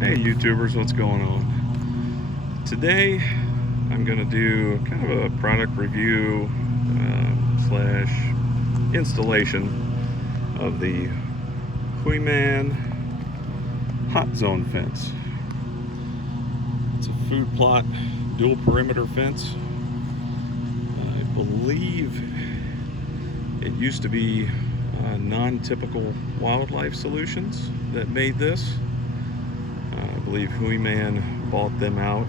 Hey YouTubers, what's going on? Today I'm going to do kind of a product review slash installation of the Hooyman Hotzone fence. It's a food plot dual perimeter fence. I believe it used to be non-typical wildlife solutions that made this. I believe Hooyman bought them out.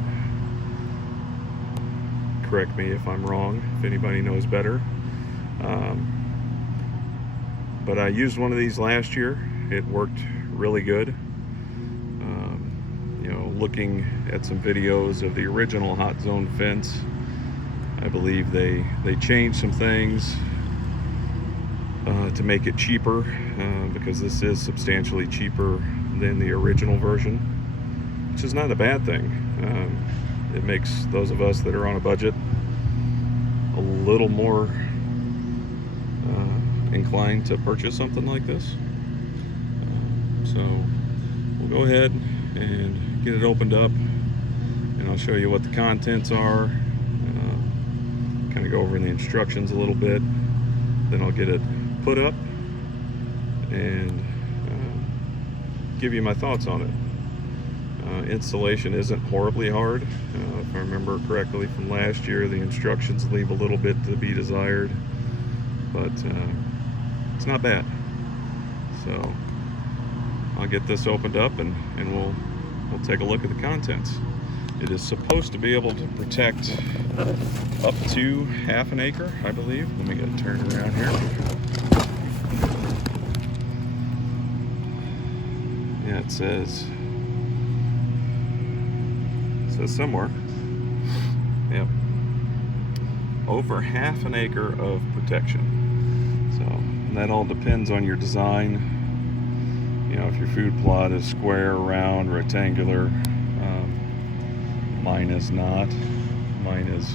Correct me if I'm wrong, if anybody knows better. But I used one of these last year. It worked really good. Looking at some videos of the original Hotzone fence, I believe they changed some things to make it cheaper, because this is substantially cheaper than the original version, which is not a bad thing. It makes those of us that are on a budget a little more inclined to purchase something like this. So we'll go ahead and get it opened up, and I'll show you what the contents are, kind of go over the instructions a little bit, then I'll get it put up and give you my thoughts on it. Installation isn't horribly hard. If I remember correctly from last year, the instructions leave a little bit to be desired, but it's not bad. So I'll get this opened up and we'll take a look at the contents. It is supposed to be able to protect up to half an acre, I believe. Let me get it turned around here. Yeah, it says somewhere. Yep. Over half an acre of protection. So that all depends on your design. If your food plot is square, round, rectangular. Mine is not. Mine is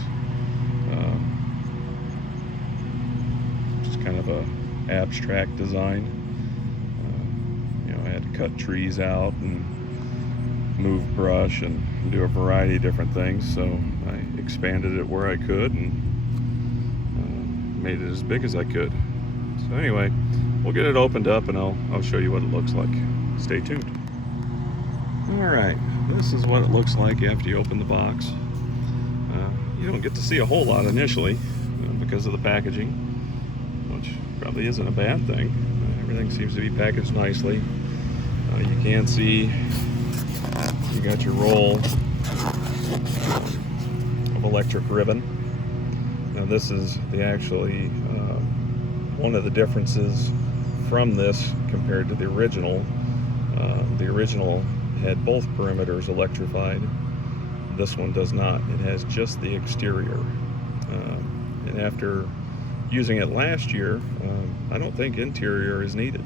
just kind of a abstract design. I had to cut trees out and move brush and do a variety of different things, so I expanded it where I could and made it as big as I could. So anyway, we'll get it opened up and I'll show you what it looks like. Stay tuned. Alright, this is what it looks like after you open the box. You don't get to see a whole lot initially because of the packaging, which probably isn't a bad thing. Everything seems to be packaged nicely. You can see you got your roll of electric ribbon. Now this is actually one of the differences from this compared to the original. The original had both perimeters electrified. This one does not. It has just the exterior. And after using it last year, I don't think interior is needed.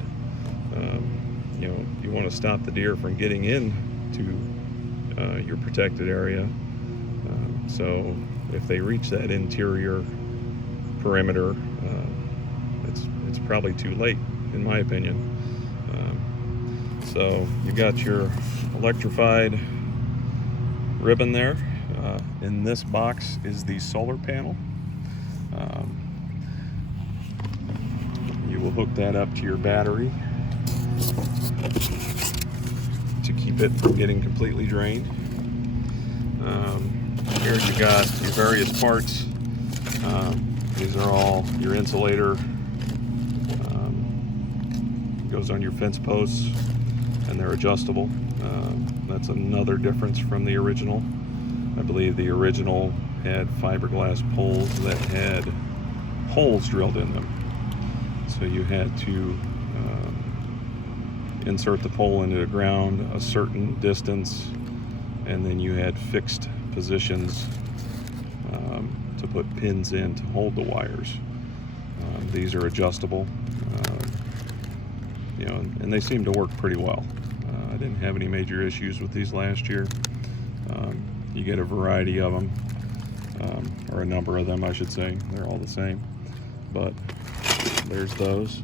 You want to stop the deer from getting into your protected area. So if they reach that interior perimeter, it's probably too late, in my opinion. So you got your electrified ribbon there. In this box is the solar panel. You will hook that up to your battery to keep it from getting completely drained. Here you got your various parts. These are all your insulator. Goes on your fence posts, and they're adjustable. That's another difference from the original. I believe the original had fiberglass poles that had holes drilled in them. So you had to insert the pole into the ground a certain distance, and then you had fixed positions to put pins in to hold the wires. These are adjustable, and they seem to work pretty well. I didn't have any major issues with these last year. You get a variety of them, or a number of them, I should say. They're all the same, but there's those.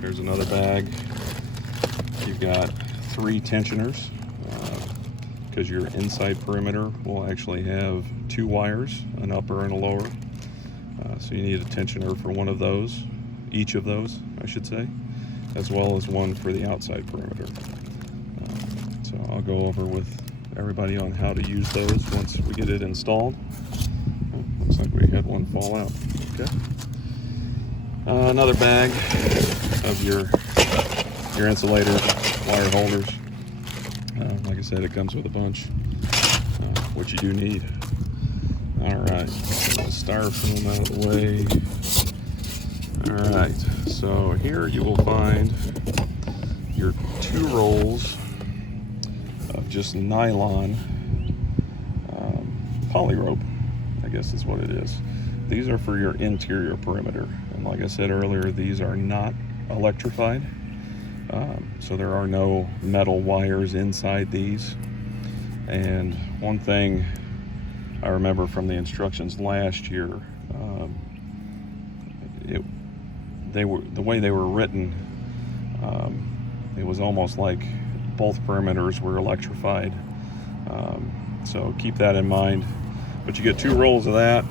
Here's another bag. You've got 3 tensioners, because your inside perimeter will actually have 2 wires, an upper and a lower. So you need a tensioner for one of those, each of those, I should say, as well as one for the outside perimeter. So I'll go over with everybody on how to use those once we get it installed. Looks like we had one fall out. Okay. Another bag of your insulator wire holders. Like I said, it comes with a bunch, which you do need. All right, styrofoam out of the way. All right, so here you will find your 2 rolls of just nylon poly rope, I guess is what it is. These are for your interior perimeter, and like I said earlier, these are not electrified, so there are no metal wires inside these. And one thing I remember from the instructions last year, the way they were written, it was almost like both perimeters were electrified. So keep that in mind. But you get 2 rolls of that,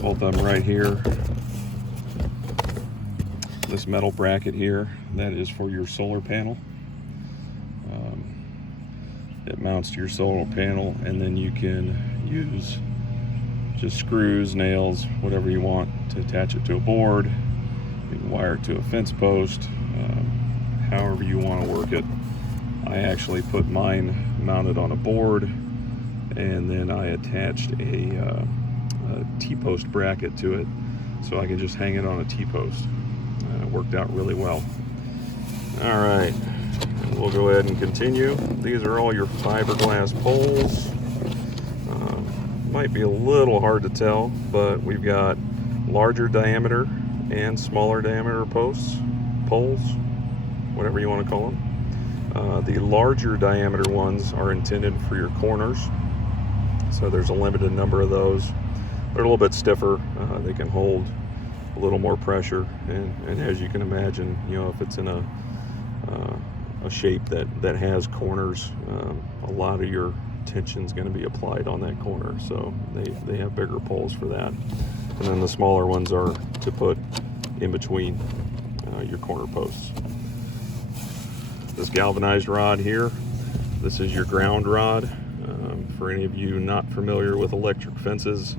both of them right here. This metal bracket here, that is for your solar panel. It mounts to your solar panel, and then you can use just screws, nails, whatever you want to attach it to a board. You can wire it to a fence post, however you want to work it. I actually put mine mounted on a board, and then I attached a T-post bracket to it, so I can just hang it on a T-post. It worked out really well. All right. We'll go ahead and continue. These are all your fiberglass poles. Might be a little hard to tell, but we've got larger diameter and smaller diameter poles, whatever you want to call them. The larger diameter ones are intended for your corners, so there's a limited number of those. They're a little bit stiffer. They can hold a little more pressure, and as you can imagine, you know, if it's in a shape that has corners, a lot of your tension is going to be applied on that corner, so they have bigger poles for that. And then the smaller ones are to put in between your corner posts. This galvanized rod here, this is your ground rod. For any of you not familiar with electric fences,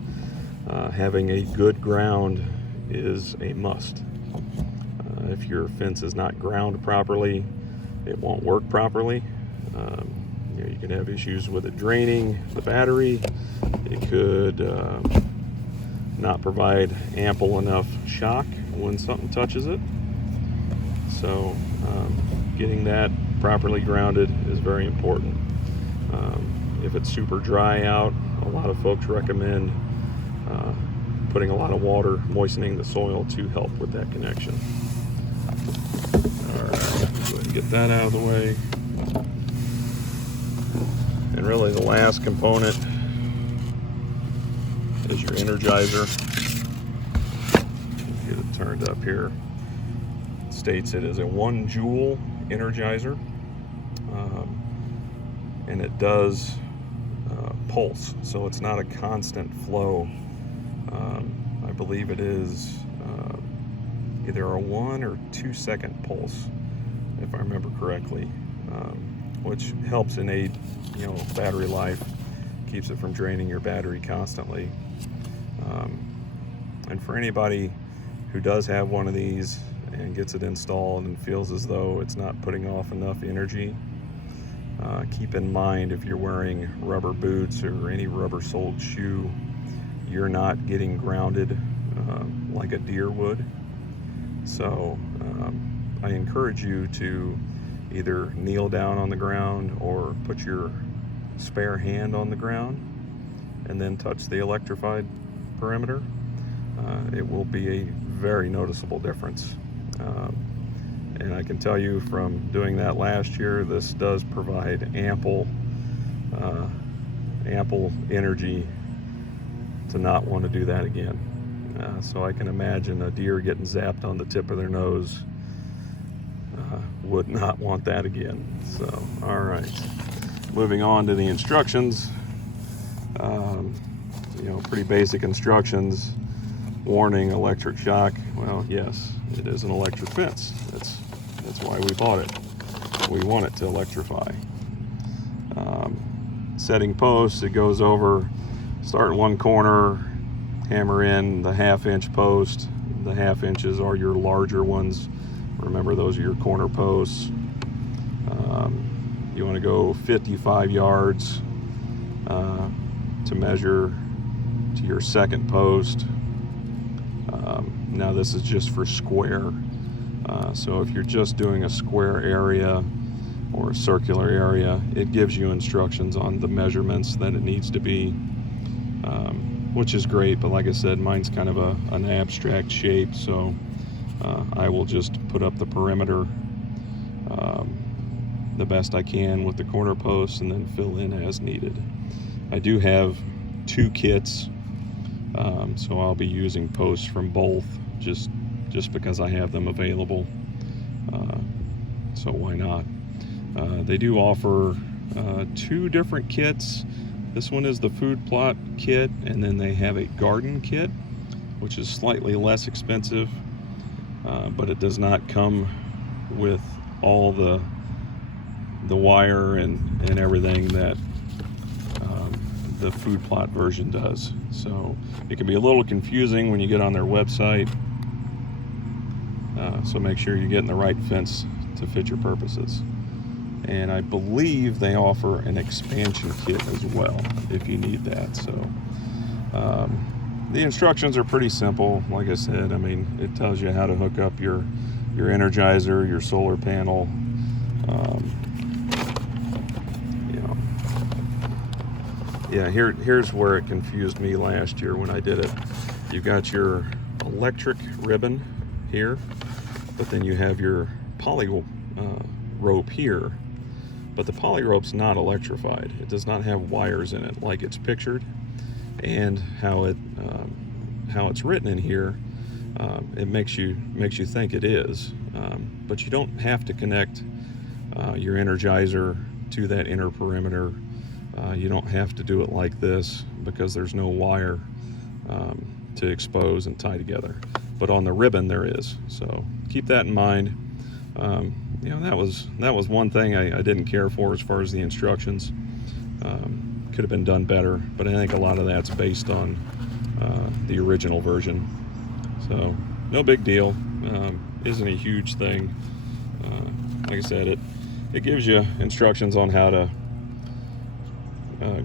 having a good ground is a must. If your fence is not ground properly, it won't work properly. You can have issues with it draining the battery. It could not provide ample enough shock when something touches it. So getting that properly grounded is very important. If it's super dry out, a lot of folks recommend putting a lot of water, moistening the soil to help with that connection. All right, go ahead and get that out of the way. And really the last component is your energizer. Get it turned up here. It states it is a 1 joule energizer, and it does pulse, so it's not a constant flow. I believe it is either a 1 or 2 second pulse, if I remember correctly, which helps in aid, battery life, keeps it from draining your battery constantly. And for anybody who does have one of these and gets it installed and feels as though it's not putting off enough energy, keep in mind, if you're wearing rubber boots or any rubber-soled shoe, you're not getting grounded like a deer would. So I encourage you to either kneel down on the ground or put your spare hand on the ground and then touch the electrified perimeter. It will be a very noticeable difference. And I can tell you from doing that last year, this does provide ample energy to not want to do that again. So I can imagine a deer getting zapped on the tip of their nose would not want that again. So, all right, moving on to the instructions. You know, pretty basic instructions. Warning, electric shock. Well, yes, it is an electric fence. That's why we bought it. We want it to electrify. Setting posts, it goes over, start in one corner, hammer in the 1/2 inch post. The 1/2 inches are your larger ones. Remember, those are your corner posts. You want to go 55 yards to measure to your second post. Now this is just for square. So if you're just doing a square area or a circular area, it gives you instructions on the measurements that it needs to be, which is great. But like I said, mine's kind of an abstract shape, so I will just put up the perimeter the best I can with the corner posts and then fill in as needed. I do have 2 kits, so I'll be using posts from both just because I have them available. So why not? They do offer 2 different kits. This one is the food plot kit, and then they have a garden kit, which is slightly less expensive, but it does not come with all the wire and everything that the food plot version does. So it can be a little confusing when you get on their website. So make sure you're getting the right fence to fit your purposes. And I believe they offer an expansion kit as well if you need that. So the instructions are pretty simple. Like I said, I mean, it tells you how to hook up your Energizer, your solar panel. You know, yeah, here's where it confused me last year when I did it. You've got your electric ribbon here, but then you have your poly rope here. But the poly rope's not electrified. It does not have wires in it like it's pictured, and how it's written in here. It makes you think it is, but you don't have to connect your Energizer to that inner perimeter. You don't have to do it like this because there's no wire to expose and tie together. But on the ribbon there is, so keep that in mind. You know, that was one thing I didn't care for as far as the instructions. Could have been done better, but I think a lot of that's based on the original version. So no big deal. Isn't a huge thing. Like I said, it gives you instructions on how to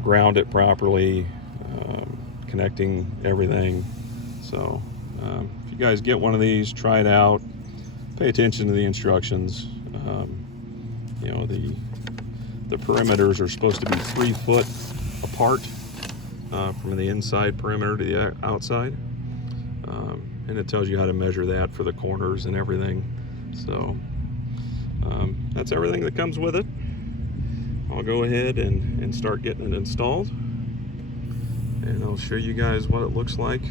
ground it properly, connecting everything. So if you guys get one of these, try it out. Pay attention to the instructions. You know, the perimeters are supposed to be 3 foot apart from the inside perimeter to the outside, and it tells you how to measure that for the corners and everything. So that's everything that comes with it. I'll go ahead and start getting it installed, and I'll show you guys what it looks like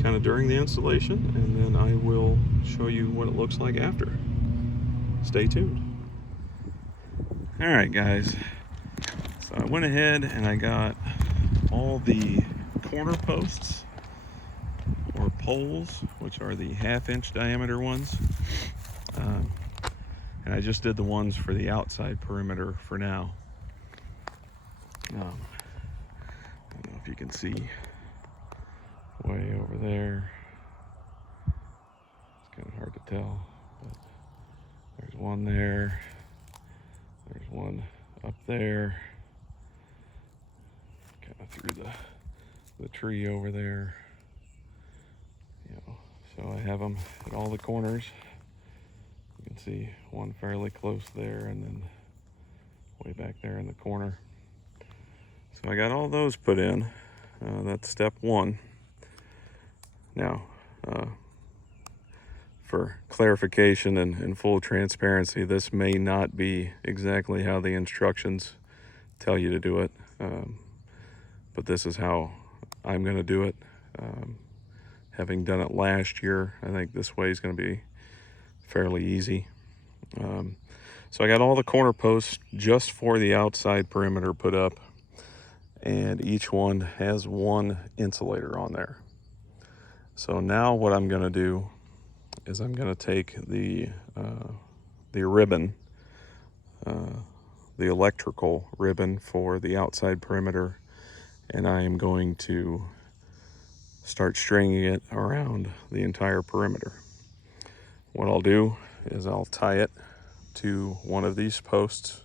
kind of during the installation, and then I will show you what it looks like after. Stay tuned. All right, guys, so I went ahead and I got all the corner posts or poles, which are the 1/2 inch diameter ones, and I just did the ones for the outside perimeter for now. I don't know if you can see way over there. It's kind of hard to tell, but there's one there. There's one up there, kind of through the tree over there. You know, so I have them at all the corners. You can see one fairly close there, and then way back there in the corner. So I got all those put in. That's step 1. Now, for clarification and full transparency, this may not be exactly how the instructions tell you to do it, but this is how I'm going to do it. Having done it last year, I think this way is going to be fairly easy. So I got all the corner posts just for the outside perimeter put up, and each one has one insulator on there. So now what I'm going to do is I'm going to take the ribbon, the electrical ribbon for the outside perimeter, and I am going to start stringing it around the entire perimeter. What I'll do is I'll tie it to one of these posts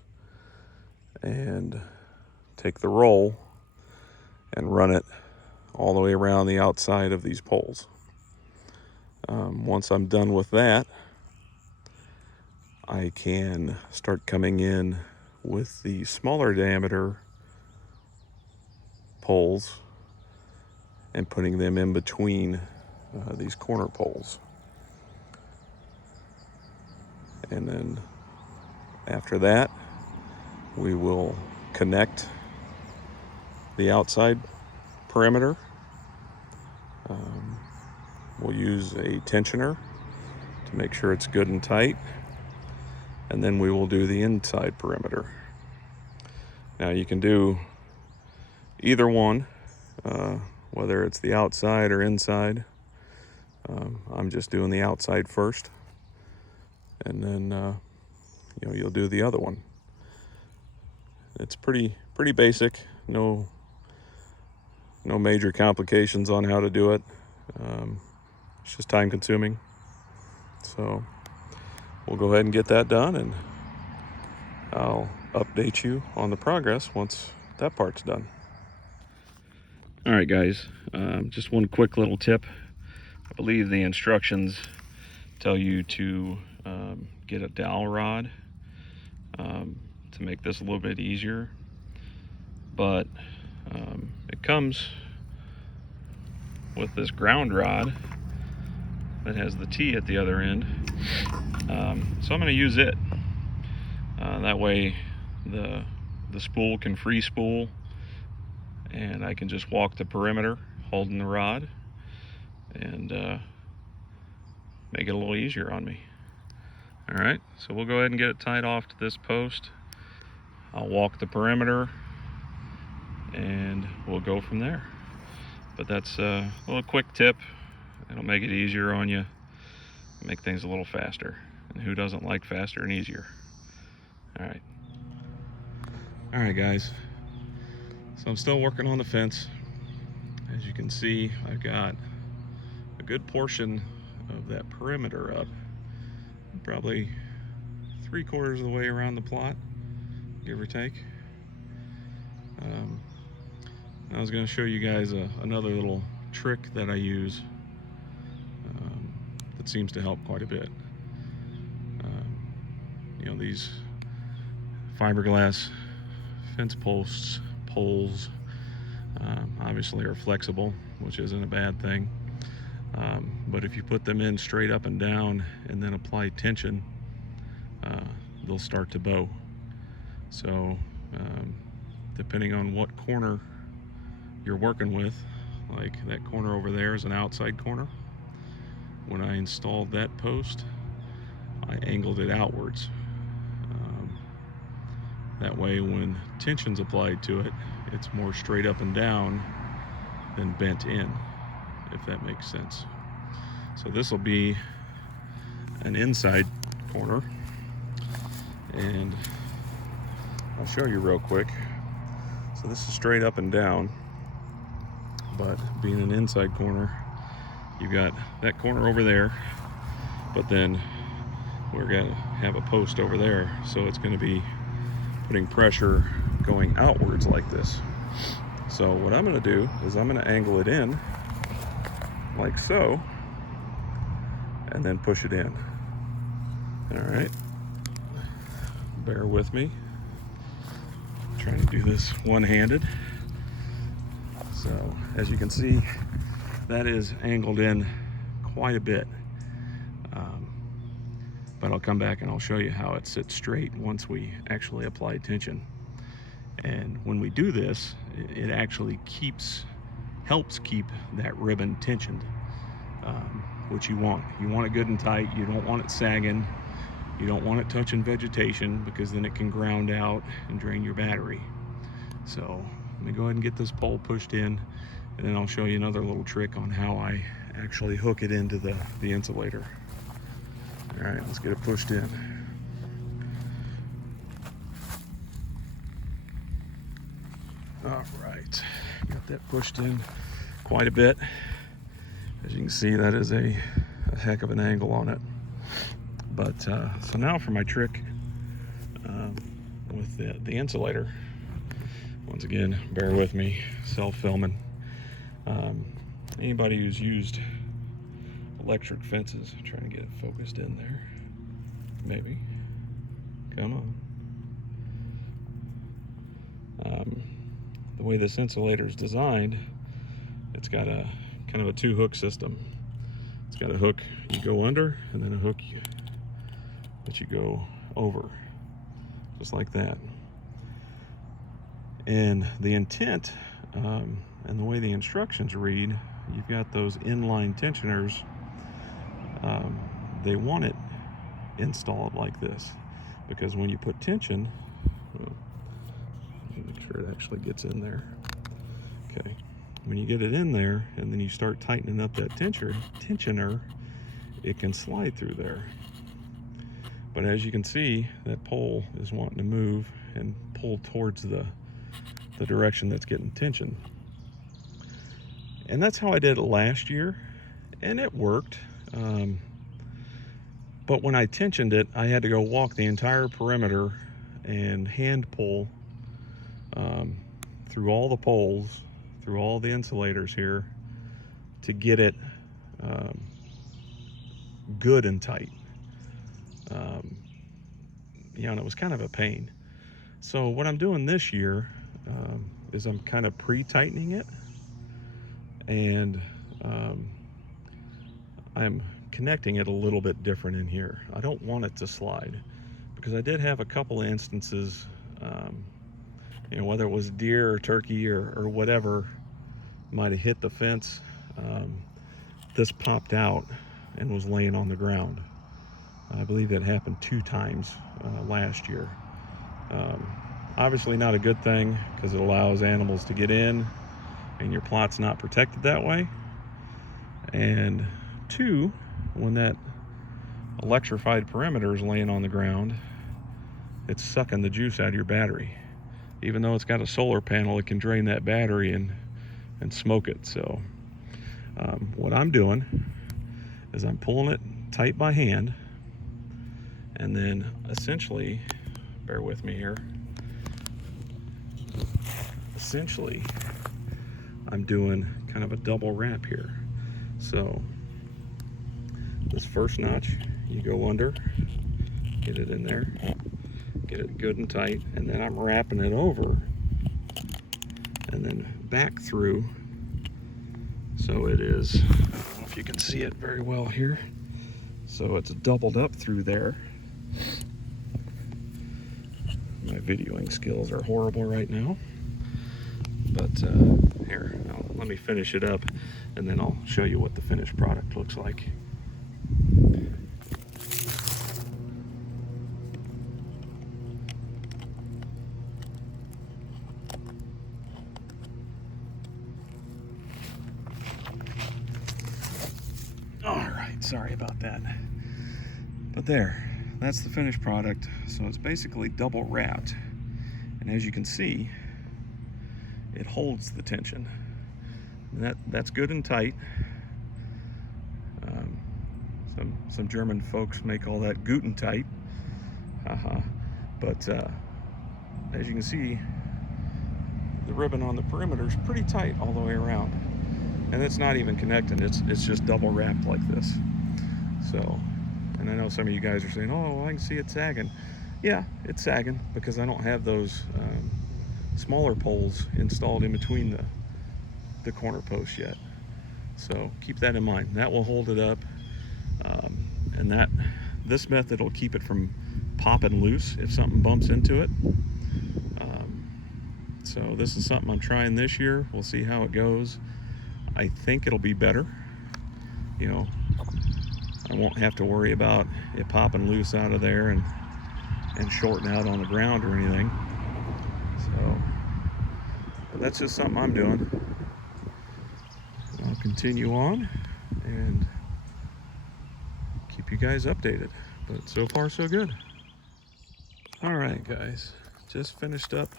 and take the roll and run it all the way around the outside of these poles. Once I'm done with that, I can start coming in with the smaller diameter poles and putting them in between these corner poles. And then after that, we will connect the outside perimeter. We'll use a tensioner to make sure it's good and tight, and then we will do the inside perimeter. Now you can do either one, whether it's the outside or inside. I'm just doing the outside first, and then you'll do the other one. It's pretty basic. No major complications on how to do it. It's just time consuming. So we'll go ahead and get that done, and I'll update you on the progress once that part's done. All right, guys, just one quick little tip. I believe the instructions tell you to get a dowel rod to make this a little bit easier, but it comes with this ground rod that has the T at the other end. So I'm going to use it. That way the spool can free spool, and I can just walk the perimeter holding the rod and make it a little easier on me. All right, so we'll go ahead and get it tied off to this post. I'll walk the perimeter and we'll go from there. But that's a little quick tip. It'll make it easier on you, make things a little faster. And who doesn't like faster and easier? All right, guys. So I'm still working on the fence. As you can see, I've got a good portion of that perimeter up, probably 3/4 of the way around the plot, give or take. I was going to show you guys another little trick that I use that seems to help quite a bit. These fiberglass fence poles obviously are flexible, which isn't a bad thing. But if you put them in straight up and down and then apply tension, they'll start to bow. So depending on what corner you're working with, like that corner over there is an outside corner. When I installed that post, I angled it outwards. That way when tension's applied to it, it's more straight up and down than bent in, if that makes sense. So this will be an inside corner, and I'll show you real quick. So this is straight up and down, but being an inside corner, you've got that corner over there, but then we're going to have a post over there, so it's going to be putting pressure going outwards like this. So what I'm going to do is I'm going to angle it in like so, and then push it in. All right, bear with me. I'm trying to do this one-handed. So as you can see, that is angled in quite a bit. But I'll come back and I'll show you how it sits straight once we actually apply tension. And when we do this, it actually helps keep that ribbon tensioned, what you want. You want it good and tight. You don't want it sagging. You don't want it touching vegetation, because then it can ground out and drain your battery. So let me go ahead and get this pole pushed in, and then I'll show you another little trick on how I actually hook it into the insulator. All right, let's get it pushed in. All right, got that pushed in quite a bit. As you can see, that is a heck of an angle on it. But so now for my trick with the insulator. Once again, bear with me, self-filming. Anybody who's used electric fences, I'm trying to get it focused in there. Maybe. Come on. The way this insulator is designed, it's got a kind of a two-hook system. It's got a hook you go under, and then a hook that you go over, just like that. And the intent and the way the instructions read, you've got those inline tensioners. They want it installed like this, because when you put tension, make sure it actually gets in there. Okay, when you get it in there and then you start tightening up that tensioner, it can slide through there. But as you can see, that pole is wanting to move and pull towards the direction that's getting tension. And that's how I did it last year, and it worked. But when I tensioned it, I had to go walk the entire perimeter and hand pull through all the poles, through all the insulators here, to get it good and tight. And it was kind of a pain. So what I'm doing this year is I'm kind of pre-tightening it, and I'm connecting it a little bit different in here. I don't want it to slide, because I did have a couple instances, whether it was deer or turkey or whatever might have hit the fence. This popped out and was laying on the ground. I believe that happened 2 times last year. Obviously not a good thing, because it allows animals to get in and your plot's not protected that way. And 2, when that electrified perimeter is laying on the ground, it's sucking the juice out of your battery. Even though it's got a solar panel, it can drain that battery and smoke it. So what I'm doing is I'm pulling it tight by hand, and then essentially, bear with me here, essentially I'm doing kind of a double wrap here. So this first notch, you go under, get it in there, get it good and tight, and then I'm wrapping it over and then back through, so it is, I don't know if you can see it very well here, so it's doubled up through there. My videoing skills are horrible right now, but here, let me finish it up, and then I'll show you what the finished product looks like. All right, sorry about that. But there, that's the finished product. So it's basically double wrapped, and as you can see, it holds the tension. And that's good and tight. Some German folks may call that Guten tight. But as you can see, the ribbon on the perimeter is pretty tight all the way around, and it's not even connecting. It's just double wrapped like this. So, and I know some of you guys are saying, "Oh, well, I can see it sagging." Yeah, it's sagging because I don't have those smaller poles installed in between the corner posts yet. So keep that in mind. That will hold it up, and this method will keep it from popping loose if something bumps into it. So this is something I'm trying this year. We'll see how it goes. I think it'll be better. I won't have to worry about it popping loose out of there and shorting out on the ground or anything. So, but that's just something I'm doing. I'll continue on and keep you guys updated. But so far, so good. All right, guys, just finished up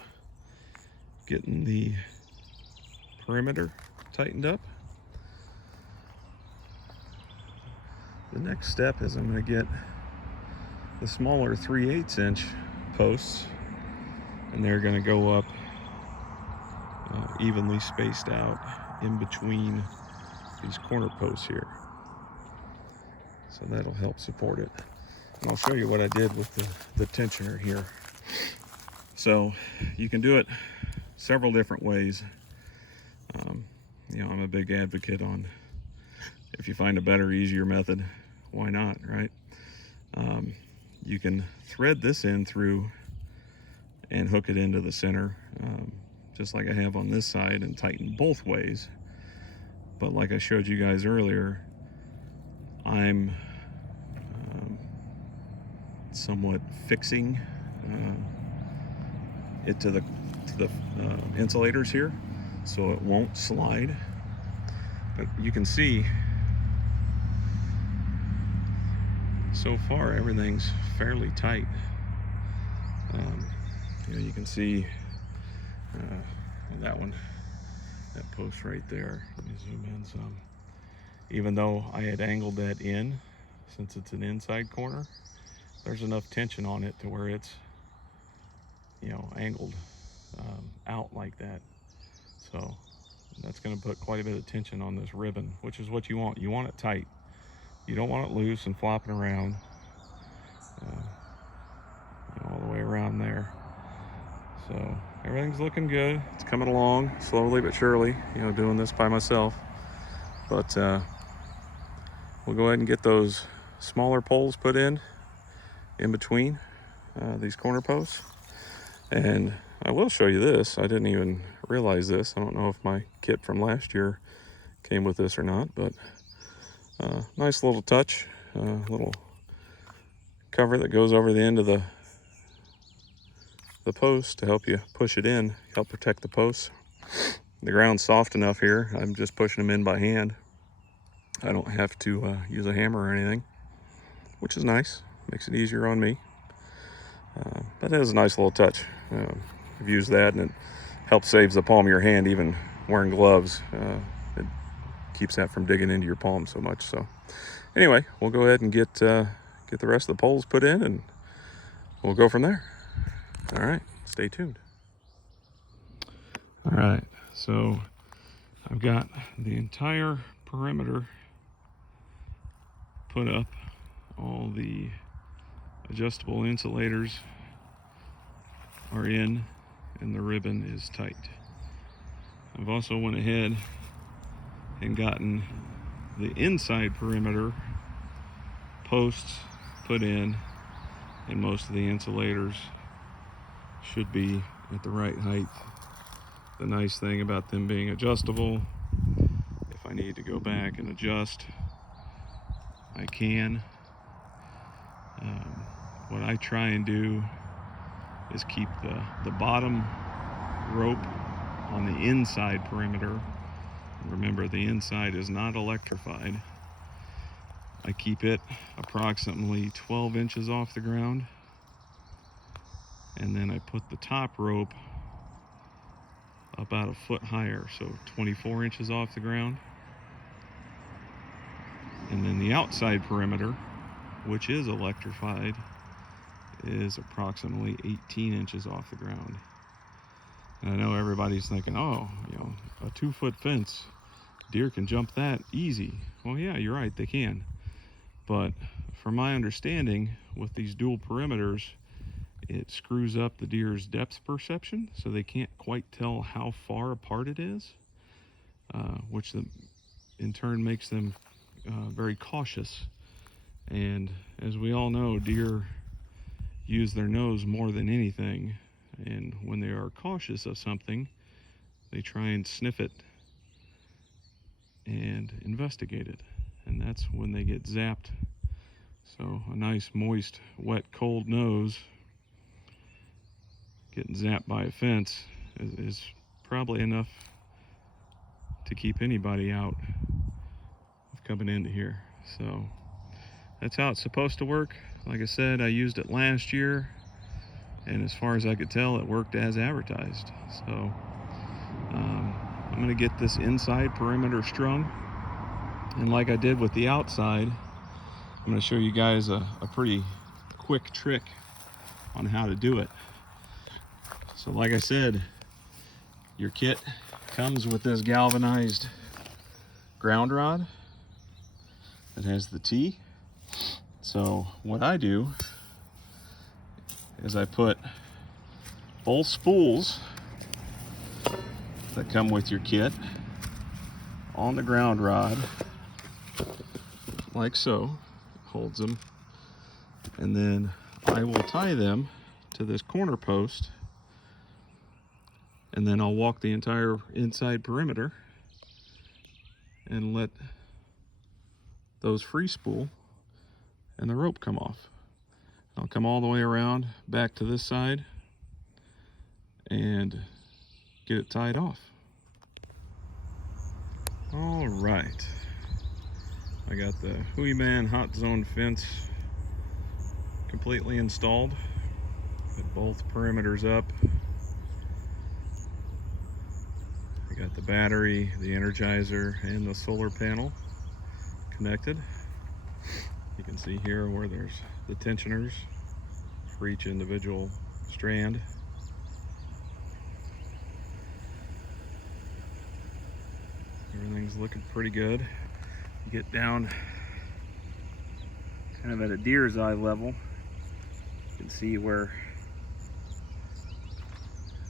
getting the perimeter tightened up. The next step is I'm going to get the smaller 3/8 inch posts, and they're going to go up evenly spaced out in between these corner posts here. So that'll help support it. And I'll show you what I did with the tensioner here. So you can do it several different ways. You know, I'm a big advocate on, if you find a better, easier method, why not, right? You can thread this in through and hook it into the center, just like I have on this side, and tighten both ways. But like I showed you guys earlier, I'm somewhat fixing it to the insulators here, so it won't slide. But you can see so far everything's fairly tight. You know, you can see that one, that post right there. Let me zoom in some. Even though I had angled that in, since it's an inside corner, there's enough tension on it to where it's, you know, angled out like that. So that's going to put quite a bit of tension on this ribbon, which is what you want. You want it tight. You don't want it loose and flopping around, you know, all the way around there. So everything's looking good. It's coming along slowly but surely, you know, doing this by myself. But we'll go ahead and get those smaller poles put in between these corner posts. And I will show you this. I didn't even realize this. I don't know if my kit from last year came with this or not, but nice little touch, little cover that goes over the end of the post to help you push it in, help protect the posts. The ground's soft enough here. I'm just pushing them in by hand. I don't have to use a hammer or anything, which is nice. Makes it easier on me. But it is a nice little touch. I've used that, and it helps saves the palm of your hand. Even wearing gloves, it keeps that from digging into your palm so much. So anyway, we'll go ahead and get the rest of the poles put in, and we'll go from there. All right, stay tuned. All right, so I've got the entire perimeter put up. All the adjustable insulators are in, and the ribbon is tight. I've also went ahead and gotten the inside perimeter posts put in, and most of the insulators should be at the right height. The nice thing about them being adjustable, if I need to go back and adjust, I can. What I try and do is keep the bottom rope on the inside perimeter. Remember, the inside is not electrified. I keep it approximately 12 inches off the ground, and then I put the top rope about a foot higher, so 24 inches off the ground. And then the outside perimeter, which is electrified, is approximately 18 inches off the ground. And I know everybody's thinking, oh, you know, a 2-foot fence, deer can jump that easy. Well, yeah, you're right, they can. But from my understanding, with these dual perimeters, it screws up the deer's depth perception, so they can't quite tell how far apart it is, which in turn makes them very cautious. And as we all know, deer use their nose more than anything, and when they are cautious of something, they try and sniff it and investigate it, and that's when they get zapped So a nice, moist, wet, cold nose getting zapped by a fence is probably enough to keep anybody out of coming into here. So that's how it's supposed to work. Like I said, I used it last year, and as far as I could tell, it worked as advertised. So I'm going to get this inside perimeter strung, and like I did with the outside, I'm going to show you guys a pretty quick trick on how to do it. So like I said, your kit comes with this galvanized ground rod that has the T. So what I do is I put both spools that come with your kit on the ground rod, like so. Holds them, and then I will tie them to this corner post, and then I'll walk the entire inside perimeter and let those free spool and the rope come off. I'll come all the way around back to this side and get it tied off. All right, I got the Hooyman Hotzone fence completely installed. Got both perimeters up. I got the battery, the energizer, and the solar panel connected. You can see here where there's the tensioners for each individual strand. Everything's looking pretty good. You get down kind of at a deer's eye level, you can see where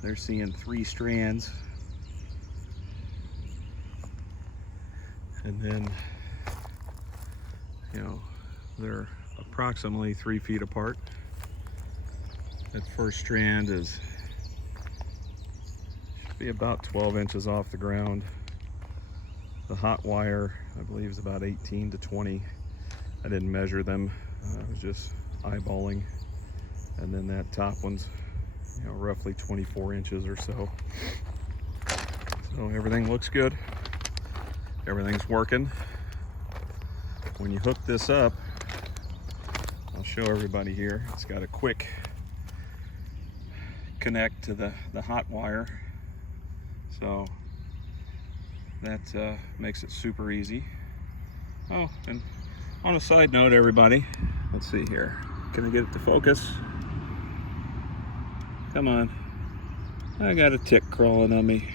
they're seeing 3 strands, and then, you know, they're approximately 3 feet apart. That first strand should be about 12 inches off the ground. The hot wire, I believe, is about 18 to 20. I didn't measure them. I was just eyeballing. And then that top one's, you know, roughly 24 inches or so. So everything looks good. Everything's working. When you hook this up, I'll show everybody here. It's got a quick connect to the hot wire. So that makes it super easy. Oh, and on a side note, everybody, let's see here. Can I get it to focus? Come on. I got a tick crawling on me.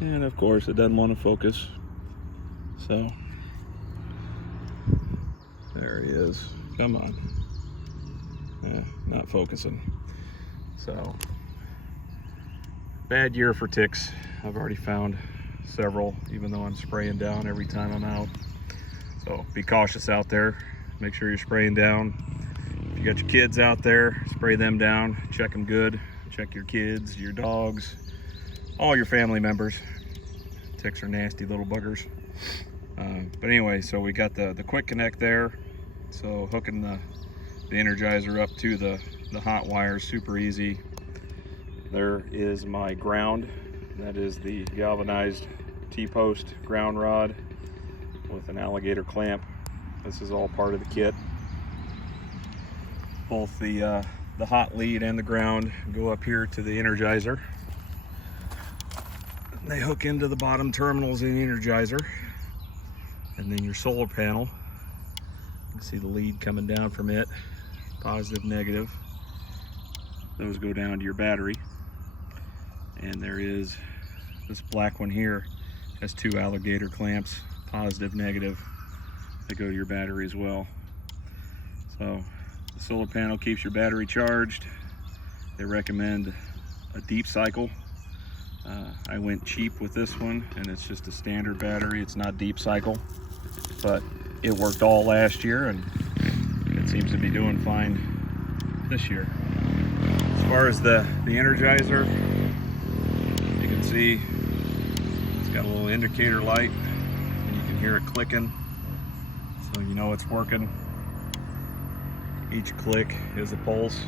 And of course, it doesn't want to focus. So, there he is. Come on. Yeah, not focusing. So, bad year for ticks. I've already found several, even though I'm spraying down every time I'm out. So be cautious out there. Make sure you're spraying down. If you got your kids out there, spray them down. Check them good. Check your kids, your dogs, all your family members. Ticks are nasty little buggers. But anyway, so we got the quick connect there. So hooking the energizer up to the hot wire is super easy. There is my ground. That is the galvanized T-post ground rod with an alligator clamp. This is all part of the kit. Both the hot lead and the ground go up here to the energizer. They hook into the bottom terminals in the energizer. And then your solar panel, you can see the lead coming down from it, positive, negative. Those go down to your battery. And there is this black one here, has 2 alligator clamps, positive, negative, that go to your battery as well. So the solar panel keeps your battery charged. They recommend a deep cycle. I went cheap with this one, and it's just a standard battery. It's not deep cycle, but it worked all last year, and it seems to be doing fine this year. As far as the energizer, you can see it's got a little indicator light, and you can hear it clicking, so you know it's working. Each click is a pulse.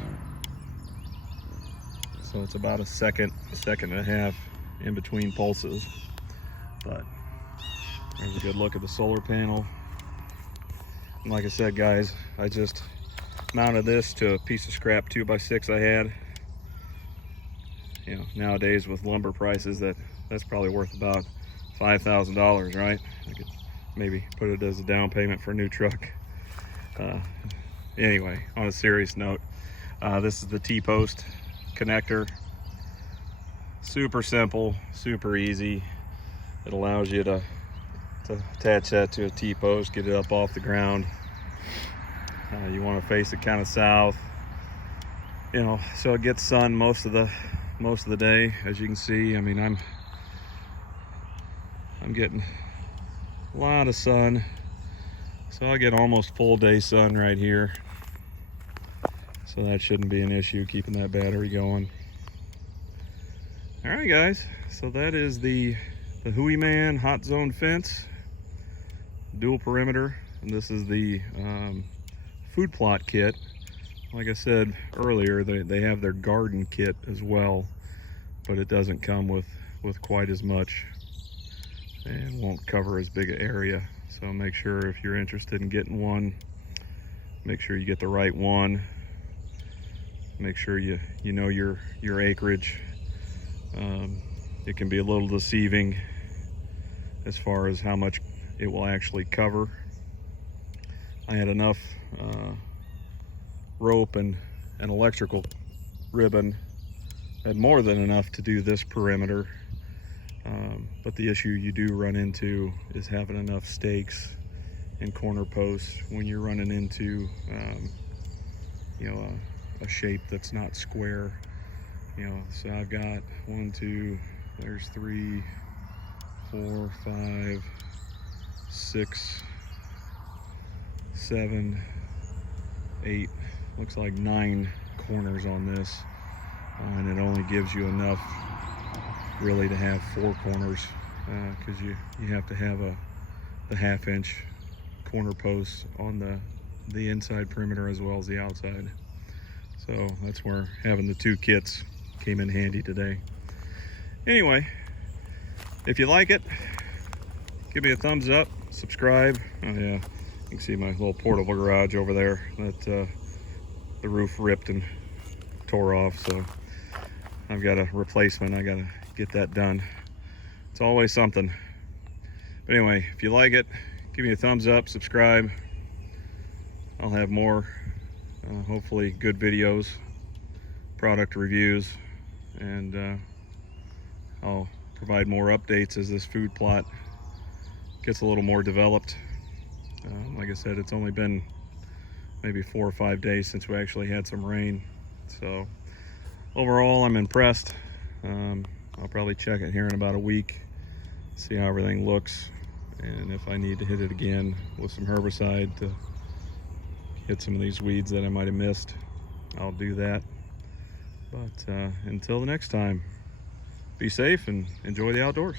So it's about a second and a half in between pulses. But there's a good look at the solar panel. And like I said, guys, I just mounted this to a piece of scrap 2x6 I had. You know, nowadays with lumber prices, that's probably worth about $5,000, right? I could maybe put it as a down payment for a new truck. Anyway, on a serious note, this is the T-post connector. Super simple, super easy. It allows you to attach that to a T-post, get it up off the ground. You want to face it kind of south, you know, so it gets sun most of the day. As you can see, I mean, I'm getting a lot of sun, so I get almost full day sun right here. So that shouldn't be an issue keeping that battery going. All right, guys. So that is the Hooyman Hotzone fence, dual perimeter, and this is the food plot kit. Like I said earlier, they have their garden kit as well, but it doesn't come with quite as much and won't cover as big an area. So make sure if you're interested in getting one, make sure you get the right one. Make sure you know your acreage. It can be a little deceiving as far as how much it will actually cover. I had enough rope and electrical ribbon, had more than enough to do this perimeter. But the issue you do run into is having enough stakes and corner posts when you're running into you know, a shape that's not square. You know, so I've got 1, 2, there's 3, 4, 5, 6, 7, 8, looks like 9 corners on this, and it only gives you enough really to have 4 corners, because you have to have the 1/2 inch corner posts on the inside perimeter as well as the outside. So that's where having the 2 kits came in handy today. Anyway, if you like it, give me a thumbs up, subscribe. Oh yeah, you can see my little portable garage over there that the roof ripped and tore off, so I've got a replacement. I gotta get that done. It's always something. But anyway, if you like it, give me a thumbs up, subscribe. I'll have more hopefully good videos, product reviews, and I'll provide more updates as this food plot gets a little more developed. Like I said, it's only been maybe 4 or 5 days since we actually had some rain, so overall I'm impressed. I'll probably check it here in about a week, see how everything looks, and if I need to hit it again with some herbicide to hit some of these weeds that I might have missed, I'll do that. But until the next time, be safe and enjoy the outdoors.